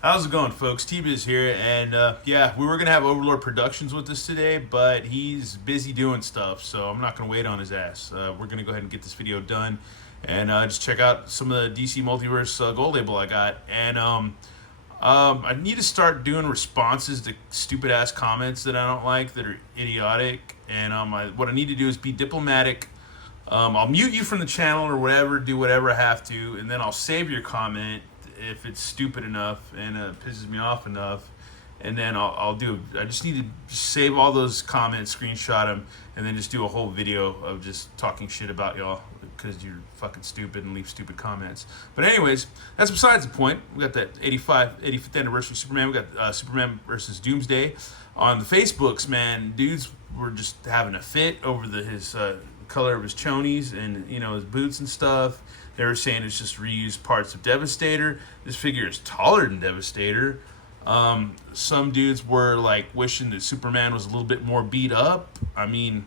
How's it going, folks? T-Biz here, and yeah, we were gonna have Overlord Productions with us today, but he's busy doing stuff, so I'm not gonna wait on his ass. We're gonna go ahead and get this video done, and just check out some of the DC Multiverse Gold Label I got, and I need to start doing responses to stupid ass comments that I don't like that are idiotic, and what I need to do is be diplomatic. I'll mute you from the channel or whatever, do whatever I have to, and then I'll save your comment if it's stupid enough and pisses me off enough, and then I just need to save all those comments, screenshot them, and then just do a whole video of just talking shit about y'all because you're fucking stupid and leave stupid comments. But anyways, that's besides the point. We got that 85th anniversary of Superman. We got Superman versus Doomsday on the Facebooks. Man, dudes were just having a fit over his color of his chonies and his boots and stuff. They were saying it's just reused parts of Devastator. This figure is taller than Devastator. Some dudes were like wishing that Superman was a little bit more beat up. I mean,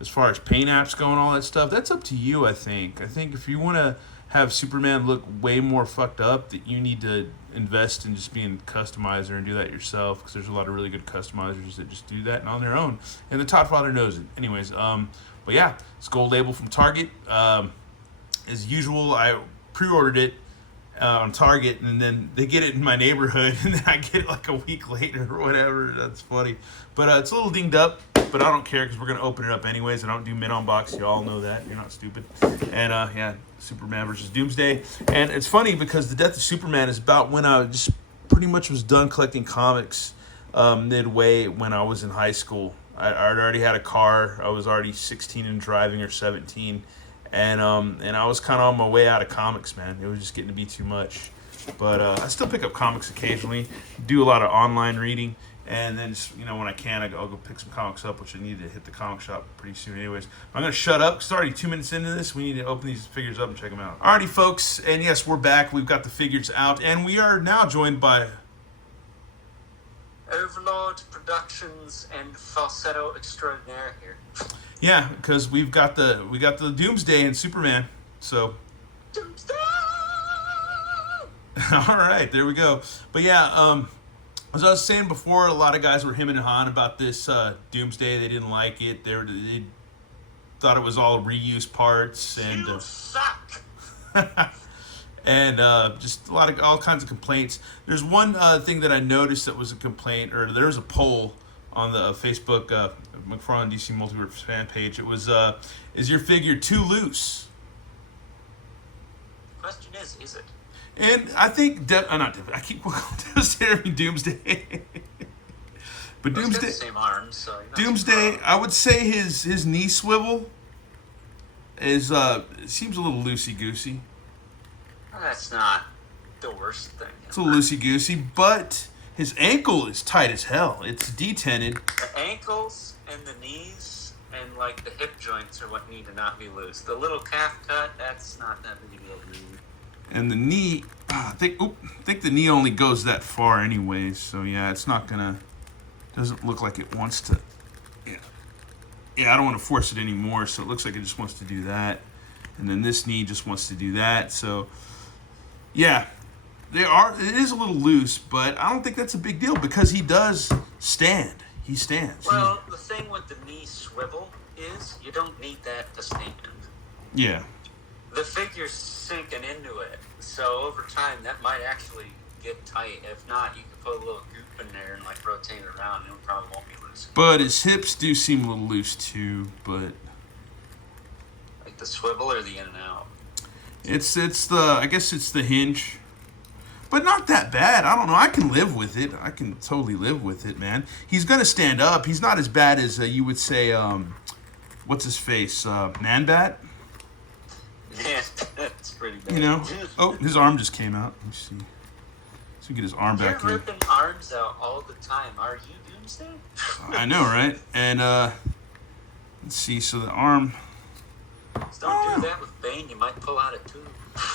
as far as paint apps go and all that stuff, that's up to you, I think. I think if you want to have Superman look way more fucked up, that you need to invest in just being a customizer and do that yourself, because there's a lot of really good customizers that just do that on their own. And the Todd Father knows it. Anyways, but yeah, it's Gold Label from Target. As usual, I pre-ordered it on Target, and then they get it in my neighborhood, and then I get it like a week later or whatever. That's funny. But it's a little dinged up, but I don't care because we're going to open it up anyways. I don't do mid-on-box. You all know that. You're not stupid. And, yeah, Superman versus Doomsday. And it's funny because the death of Superman is about when I just pretty much was done collecting comics midway when I was in high school. I'd already had a car. I was already 16 and driving, or 17. And I was kind of on my way out of comics, man. It was just getting to be too much. But I still pick up comics occasionally, do a lot of online reading, and then just, when I can, I'll go pick some comics up, which I need to hit the comic shop pretty soon anyways. I'm going to shut up because it's already 2 minutes into this. We need to open these figures up and check them out. Alrighty, folks, and yes, we're back. We've got the figures out, and we are now joined by Overlord Productions and falsetto extraordinaire here. Yeah, because we got the Doomsday and Superman. So Doomsday! all right, there we go. But yeah, as I was saying before, a lot of guys were hemming and hawing about this Doomsday. They didn't like it. They thought it was all reused parts, and You suck! and just all kinds of complaints. There's one thing that I noticed that was a complaint, or there was a poll on the Facebook McFarlane DC Multiverse fan page. It was, is your figure too loose? The question is it? And I think, I keep calling Devastator and Doomsday. But Well, Doomsday, the same arms, so you're not Doomsday, too I would say his knee swivel is it seems a little loosey goosey. wrong. That's not the worst thing. It's a little loosey goosey, but his ankle is tight as hell. It's detented. The ankles and the knees and like the hip joints are what need to not be loose. The little calf cut, that's not that big a deal. And the knee, I think the knee only goes that far anyways. So yeah, it's not gonna, doesn't look like it wants to. Yeah, I don't want to force it anymore. So it looks like it just wants to do that, and then this knee just wants to do that. So yeah, it is a little loose, but I don't think that's a big deal because he does stand. He stands. Well, the thing with the knee swivel is you don't need that to stand. Yeah. The figure's sinking into it, so over time that might actually get tight. If not, you can put a little goop in there and like rotate it around, and it probably won't be loose. But his hips do seem a little loose too. But Like the swivel or the in and out. I guess it's the hinge. But not that bad. I don't know. I can live with it. I can totally live with it, man. He's going to stand up. He's not as bad as you would say, what's his face? Man-Bat? Yeah, that's pretty bad. Oh, his arm just came out. Let me see. So we get his arm You're back in. ripping arms out all the time. Are you Doomsday? I know, right? And let's see. So the arm. Just don't do that with Bane. You might pull out a tooth.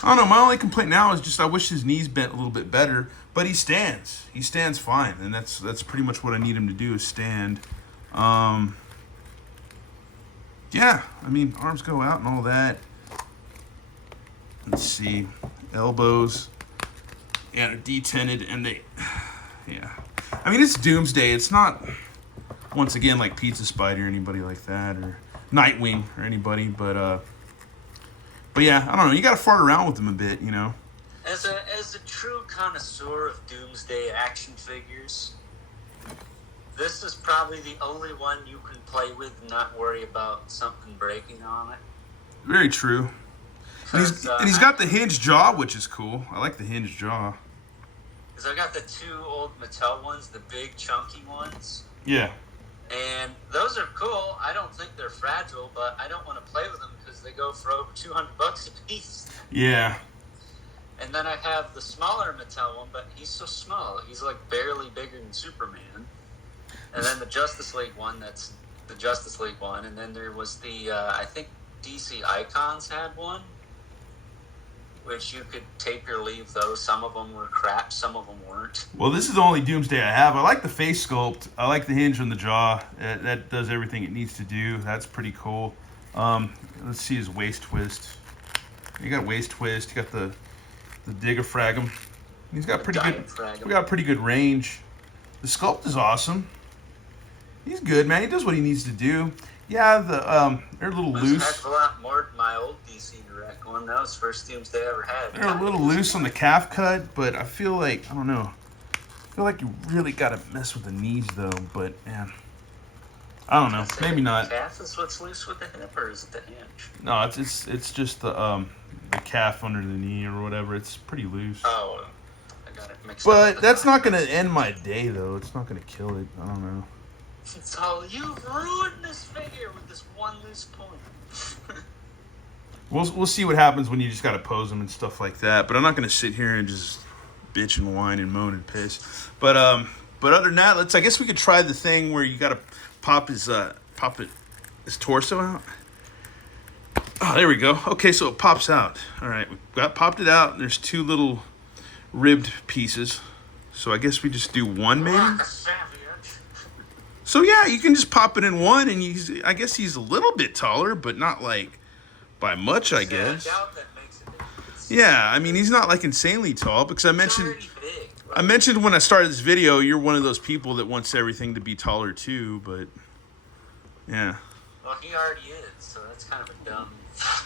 I don't know. My only complaint now is just I wish his knees bent a little bit better. But he stands. He stands fine, and that's pretty much what I need him to do is stand. Yeah, I mean arms go out and all that. Let's see, elbows. Yeah, they're detinted, and they, yeah. I mean, it's Doomsday. It's not, once again, like Pizza Spider or anybody like that, or Nightwing or anybody, but yeah, I don't know. You got to fart around with them a bit, you know. As a true connoisseur of Doomsday action figures, this is probably the only one you can play with and not worry about something breaking on it. Very true. And he's got the hinged jaw, which is cool. I like the hinged jaw. Because I got the 2 old Mattel ones, the big chunky ones. Yeah. And those are cool. I don't think they're fragile, but I don't want to play with them because they go for over $200 a piece. Yeah. And then I have the smaller Mattel one, but he's so small. He's like barely bigger than Superman. And then the Justice League one, that's the Justice League one. And then there was the, I think DC Icons had one, which you could take or leave those. Some of them were crap, some of them weren't. Well, this is the only Doomsday I have. I like the face sculpt. I like the hinge on the jaw. That does everything it needs to do. That's pretty cool. Let's see his waist twist. You got waist twist. You got the digaphragm. He's got pretty good. We got pretty good range. The sculpt is awesome. He's good, man. He does what he needs to do. Yeah, they're a little loose. Heck of a lot more than my old DC Direct one. That was the first Doomsday I ever had. They're a little loose on the calf cut, but I feel like, I don't know. I feel like you really got to mess with the knees, though. But, man, I don't know. Maybe not. The calf is what's loose with the hip, or is it the hinge? No, it's just the calf under the knee or whatever. It's pretty loose. Oh, I got it mixed up. But that's not going to end my day, though. It's not going to kill it. I don't know. So you've ruined this figure with this one loose point. We'll see what happens when you just got to pose them and stuff like that. But I'm not going to sit here and just bitch and whine and moan and piss. But other than that, I guess we could try the thing where you got to pop his torso out. Oh, there we go. Okay, so it pops out. All right, we popped it out, and there's 2 little ribbed pieces. So I guess we just do one, maybe. Like a savage. So yeah, you can just pop it in one, and I guess he's a little bit taller, but not like by much, I guess. I doubt that makes a difference. Yeah, I mean, he's not like insanely tall, because I mentioned when I started this video, you're one of those people that wants everything to be taller too, but yeah. Well, he already is, so that's kind of a dumb.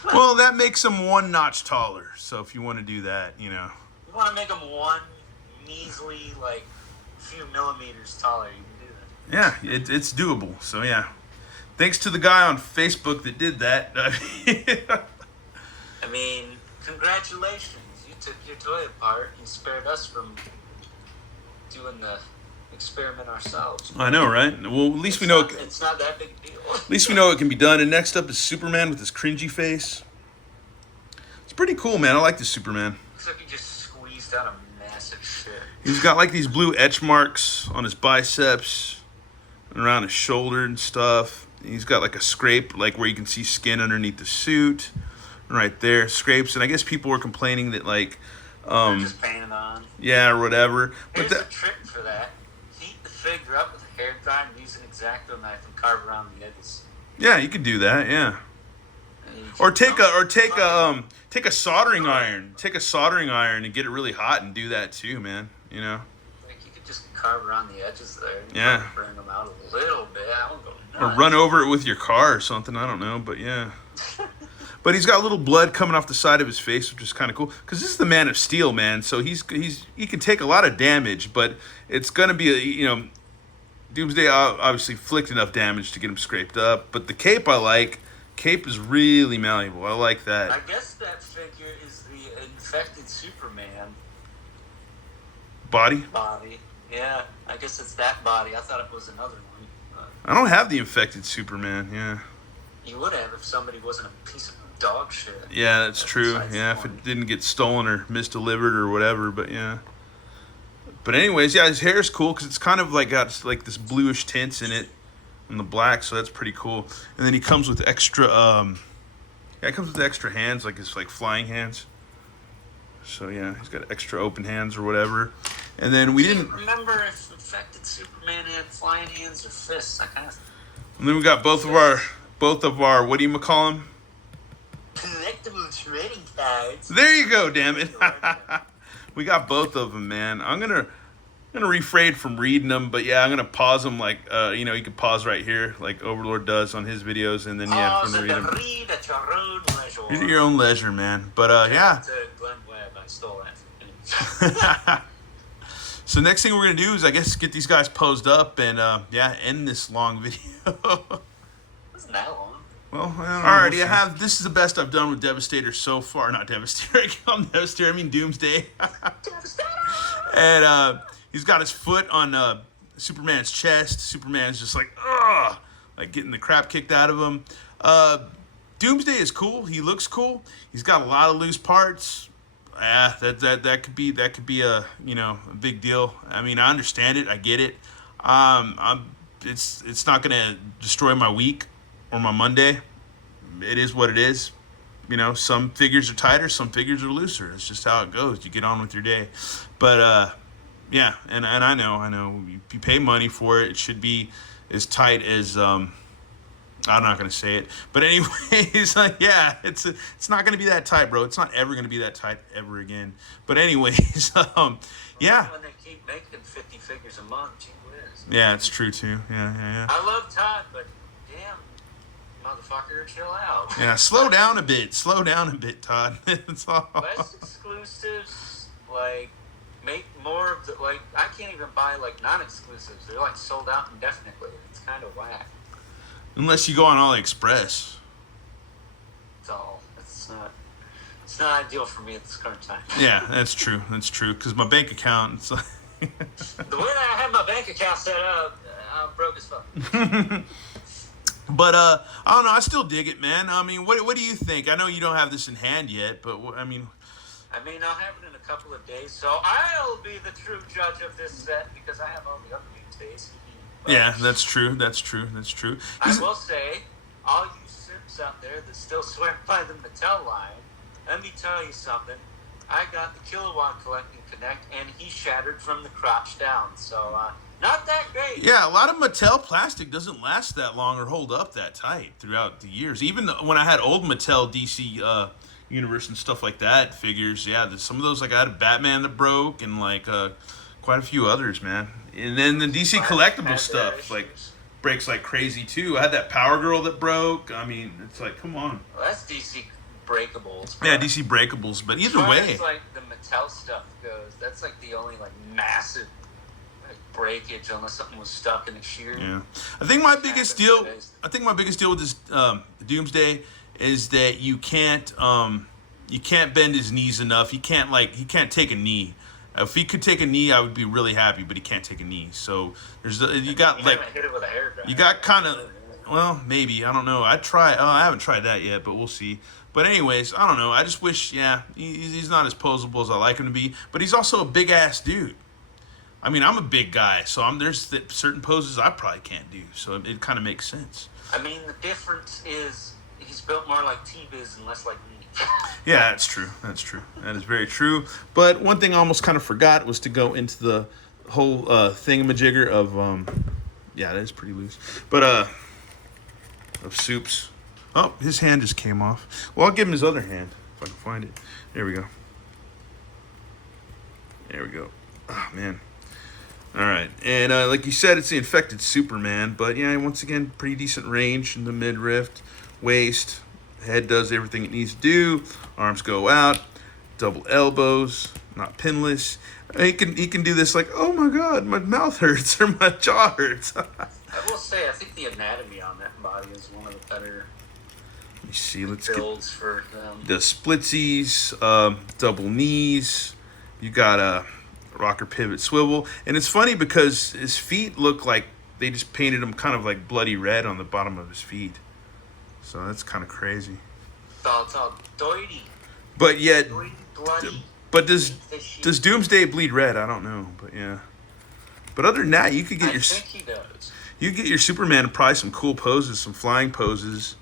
Well, that makes him 1 notch taller. So if you want to do that, you know. You want to make him 1 measly, like, few millimeters taller, you can do that. Yeah, it's doable. So yeah, thanks to the guy on Facebook that did that. I mean, congratulations. You took your toy apart and spared us from doing the experiment ourselves. I know, right? Well, at least we know it's not that big a deal. At least we know it can be done. And next up is Superman with his cringy face. It's pretty cool, man. I like this Superman. Looks like he just squeezed out a massive shit. He's got like these blue etch marks on his biceps and around his shoulder and stuff. He's got like a scrape, like where you can see skin underneath the suit. Right there, scrapes. And I guess people were complaining that like, they're just painted on. Yeah, or whatever. Here's the trick for that: heat the figure up with a hair dryer and use an X-Acto knife and carve around the edges. Yeah, you could do that. Yeah. Or take a soldering iron. Take a soldering iron and get it really hot and do that too, man. You know. Like you could just carve around the edges there. And yeah. Bring them out a little bit. I won't go nuts. Or run over it with your car or something. I don't know, but yeah. But he's got a little blood coming off the side of his face, which is kind of cool. Because this is the Man of Steel, man. So he can take a lot of damage, but it's gonna be Doomsday obviously inflict enough damage to get him scraped up. But the cape I like. Cape is really malleable. I like that. I guess that figure is the infected Superman. Body? Yeah, I guess it's that body. I thought it was another one. I don't have the infected Superman, yeah. You would have if somebody wasn't a piece of dog shit. Yeah, that's true. Yeah, if it didn't get stolen or misdelivered or whatever, but yeah. But anyways, yeah, his hair is cool because it's kind of like got like this bluish tints in it. And the black, so that's pretty cool. And then he comes with extra extra hands, like his like flying hands. So yeah, he's got extra open hands or whatever. And then we didn't remember if infected Superman had flying hands or fists. And then we got both of our what do you call them? Collectible trading cards. There you go, damn it. We got both of them, man. I'm gonna refrain from reading them, but yeah, I'm gonna pause them. Like, you know, you can pause right here, like Overlord does on his videos, and then yeah, I'm Pause gonna and read them. read at your own leisure. Read at your own leisure, man. But yeah. To Glenn Webb, I stole that from him. So next thing we're gonna do is, I guess, get these guys posed up and yeah, end this long video. Wasn't that long? Well, alrighty, I have. This is the best I've done with Devastator so far. Not Devastator. I call him Devastator. I mean Doomsday. And he's got his foot on Superman's chest. Superman's just like, ugh, like getting the crap kicked out of him. Doomsday is cool. He looks cool. He's got a lot of loose parts. That could be a, you know, a big deal. I mean, I understand it. I get it. It's not gonna destroy my week or my Monday. It is what it is. You know, some figures are tighter, some figures are looser. It's just how it goes. You get on with your day. But yeah, and I know. You pay money for it. It should be as tight as I'm not gonna say it, but anyways, yeah, it's not gonna be that tight, bro. It's not ever gonna be that tight ever again. But anyways, yeah. When they keep making 50 figures a month, gee whiz. Yeah, it's true too. Yeah. I love Todd, but damn, motherfucker, chill out. Yeah, slow down a bit, Todd. It's all. Less exclusives, like make more of the, like I can't even buy like non-exclusives. They're like sold out indefinitely. It's kind of whack. Unless you go on AliExpress. It's not ideal for me at this current time. Yeah, that's true. Because my bank account, it's like the way that I have my bank account set up, I'm broke as fuck. But I don't know. I still dig it, man. I mean, what do you think? I know you don't have this in hand yet, but I mean, I'll have it in a couple of days, so I'll be the true judge of this set because I have all the other days. Yeah, that's true. I will say, all you simps out there that still swear by the Mattel line, let me tell you something. I got the Kilowatt Collecting Connect, and he shattered from the crotch down. So, not that great. Yeah, a lot of Mattel plastic doesn't last that long or hold up that tight throughout the years. Even when I had old Mattel DC Universe and stuff like that figures, yeah, some of those, like I had a Batman that broke and like quite a few others, man. And then the DC collectible stuff like breaks like crazy too. I had that Power Girl that broke. I mean, it's like, come on. Well, that's DC breakables. Bro. Yeah, DC breakables. But either way, as like the Mattel stuff goes, that's like the only like massive like breakage unless something was stuck in a shear. Yeah, I think my biggest deal with this Doomsday is that you can't bend his knees enough. He can't take a knee. If he could take a knee, I would be really happy, but he can't take a knee. So you got hit it with a hairdryer. You got kind of, well, maybe, I don't know. I haven't tried that yet, but we'll see. But anyways, I don't know. I just wish, yeah, he's not as posable as I like him to be, but he's also a big ass dude. I mean, I'm a big guy, so there's certain poses I probably can't do. So it kind of makes sense. I mean, the difference is he's built more like T-Biz and less like me. Yeah, that's true. That is very true. But one thing I almost kind of forgot was to go into the whole thingamajigger of, yeah, that is pretty loose. But, of Soups. Oh, his hand just came off. Well, I'll give him his other hand if I can find it. There we go. Oh, man. All right. And like you said, it's the infected Superman. But, yeah, once again, pretty decent range in the midriff, waist. Head does everything it needs to do. Arms go out. Double elbows. Not pinless. He can do this like, oh my god, my mouth hurts or my jaw hurts. I will say, I think the anatomy on that body is one of the better. Let me see. Let's builds for them. The splitsies, double knees. You got a rocker pivot swivel, and it's funny because his feet look like they just painted him kind of like bloody red on the bottom of his feet. So that's kind of crazy. It's all doity. But yet, bloody. But does Doomsday bleed red? I don't know, but yeah. But other than that, you could get I think he does. You could get your Superman and probably some cool poses, some flying poses,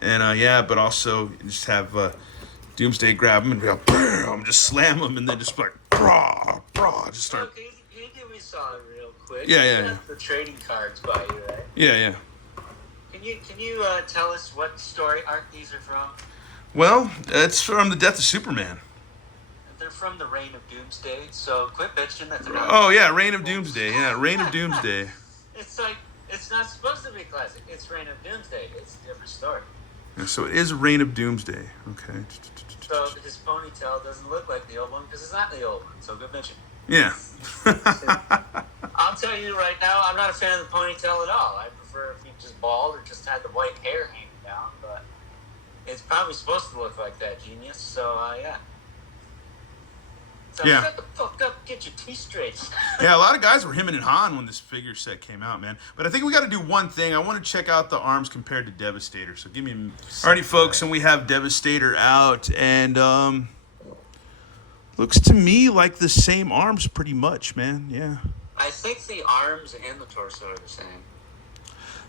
and yeah. But also just have Doomsday grab him and go, bam, just slam him, and then just like, brah, just start. Okay, can you give me solid real quick? Yeah. You have the trading cards by you, right? Yeah. Can you tell us what story arc these are from? Well, it's from the Death of Superman. they're from the Reign of Doomsday, so quit bitching that they're not. Oh yeah, Reign of Doomsday. Yeah, Reign of Doomsday. It's like, it's not supposed to be classic. It's Reign of Doomsday. It's a different story. Yeah, so it is Reign of Doomsday. Okay. So his ponytail doesn't look like the old one because it's not the old one. So good bitching. Yeah. I'll tell you right now, I'm not a fan of the ponytail at all. I prefer if he just bald or just had the white hair hanging down, but it's probably supposed to look like that, genius. So, yeah. So Yeah. shut the fuck up, get your teeth straight. Yeah, a lot of guys were hemming and hawing when this figure set came out, man. But I think we got to do one thing. I want to check out the arms compared to Devastator. So give me Alrighty, folks, and we have Devastator out, and looks to me like the same arms pretty much, man. Yeah. I think the arms and the torso are the same.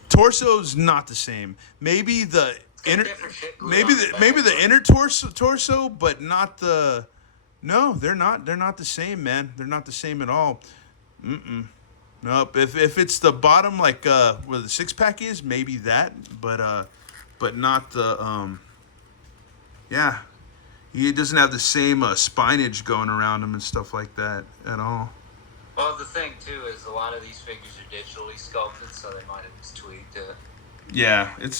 Torso's not the same. Maybe the inner, different shit going maybe on the in the maybe back. the inner torso, but not the. No, they're not. They're not the same, man. They're not the same at all. Nope. If it's the bottom, like where the six pack is, maybe that, but not the Yeah, he doesn't have the same spinage going around him and stuff like that at all. Well, the thing, too, is a lot of these figures are digitally sculpted, so they might have just tweaked it. Yeah, it's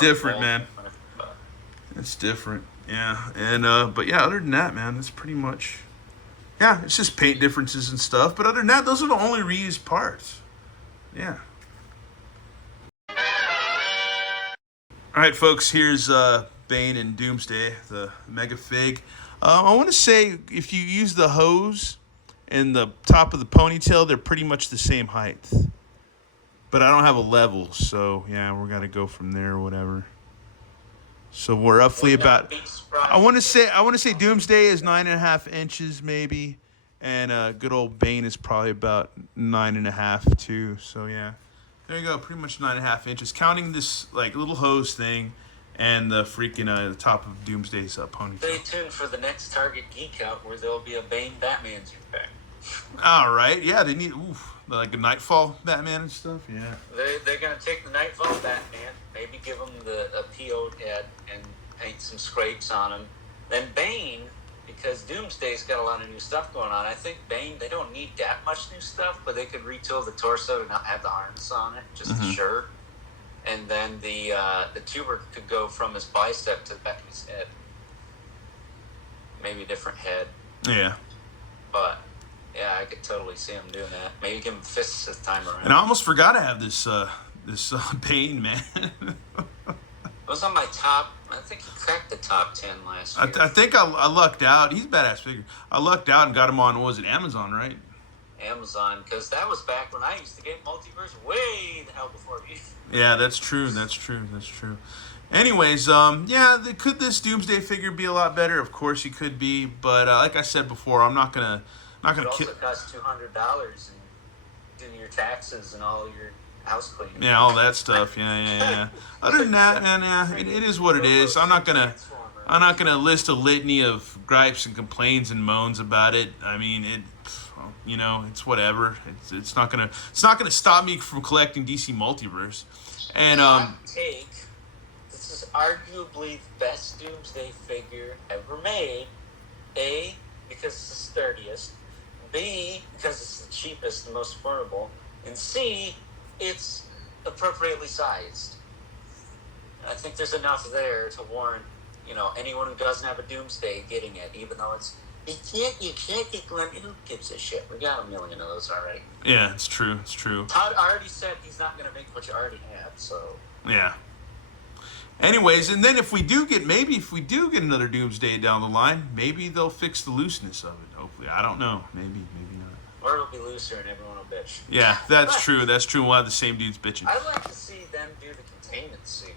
different, man. But It's different. Yeah, and but yeah, other than that, man, it's pretty much. Yeah, it's just paint differences and stuff. But other than that, those are the only reused parts. Yeah. All right, folks. Here's Bane and Doomsday, the Mega Fig. I want to say if you use the hose and the top of the ponytail, they're pretty much the same height. But I don't have a level, so yeah, we're gonna go from there or whatever. So we're roughly about. I want to say Doomsday is 9.5 inches maybe, and good old Bane is probably about 9.5 too. So yeah, there you go, pretty much 9.5 inches, counting this like little hose thing, and the freaking the top of Doomsday's ponytail. stay tuned for the next Target Geek Out where there'll be a Bane Batman pack. All right, yeah, they need like a Nightfall Batman and stuff. Yeah. They're going to take the Nightfall Batman, maybe give him a PO'd head and paint some scrapes on him. Then Bane, because Doomsday's got a lot of new stuff going on. I think Bane, they don't need that much new stuff, but they could retool the torso to not have the harness on it, just the shirt. And then the tuber could go from his bicep to the back of his head. Maybe a different head. Yeah. But yeah, I could totally see him doing that. Maybe give him fists this time around. And I almost forgot to have this Bane, man. It was on my top. I think he cracked the top 10 last year. I think I lucked out. He's a badass figure. I lucked out and got him on, what was it, Amazon, right? Amazon, because that was back when I used to get Multiverse way the hell before me. Yeah, that's true. Anyways, yeah, could this Doomsday figure be a lot better? Of course he could be, but like I said before, I'm not gonna It also costs $200 and do your taxes and all your house cleaning. Yeah, all that stuff. Yeah. Other than that, man, yeah, it is what it is. I'm not gonna list a litany of gripes and complaints and moans about it. I mean, it's whatever. It's not gonna stop me from collecting DC Multiverse. And take. This is arguably the best Doomsday figure ever made. A, because it's the sturdiest. B, because it's the cheapest and most affordable. And C, it's appropriately sized. I think there's enough there to warrant, anyone who doesn't have a Doomsday getting it, even though you can't get one. Who gives a shit? We got 1 million of those already. Yeah, it's true. Todd already said he's not going to make what you already have, so. Yeah. Anyways, and then if we do get another Doomsday down the line, maybe they'll fix the looseness of it. Hopefully, I don't know. Maybe not. Or it'll be looser and everyone will bitch. Yeah, that's true. We'll have the same dudes bitching. I'd like to see them do the containment suit.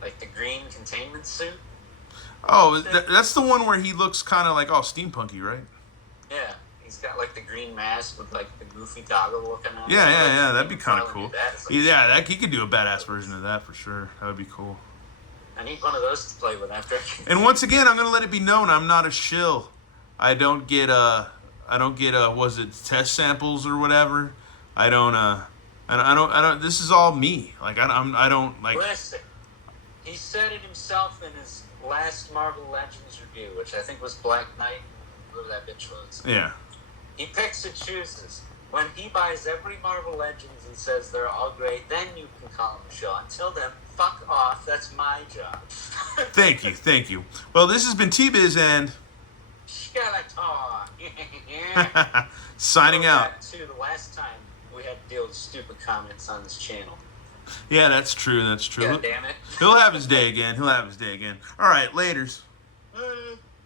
Like the green containment suit. Oh, that's the one where he looks kind of like all steampunky, right? Yeah, he's got like the green mask with like the goofy goggle looking on. Yeah, that'd be kind of cool. Like, he could do a badass version of that for sure. That would be cool. I need one of those to play with after. And once again, I'm gonna let it be known I'm not a shill. I don't get was it test samples or whatever? I don't. This is all me. Like I don't like. Listen, he said it himself in his last Marvel Legends review, which I think was Black Knight, whoever that bitch was. Yeah. He picks and chooses. When he buys every Marvel Legends and says they're all great, then you can call him a show. Until then, fuck off. That's my job. Thank you. Well, this has been T-Biz and Skeletor. signing out. Back to the last time we had to deal with stupid comments on this channel. Yeah, that's true. God damn it. He'll have his day again. All right, laters.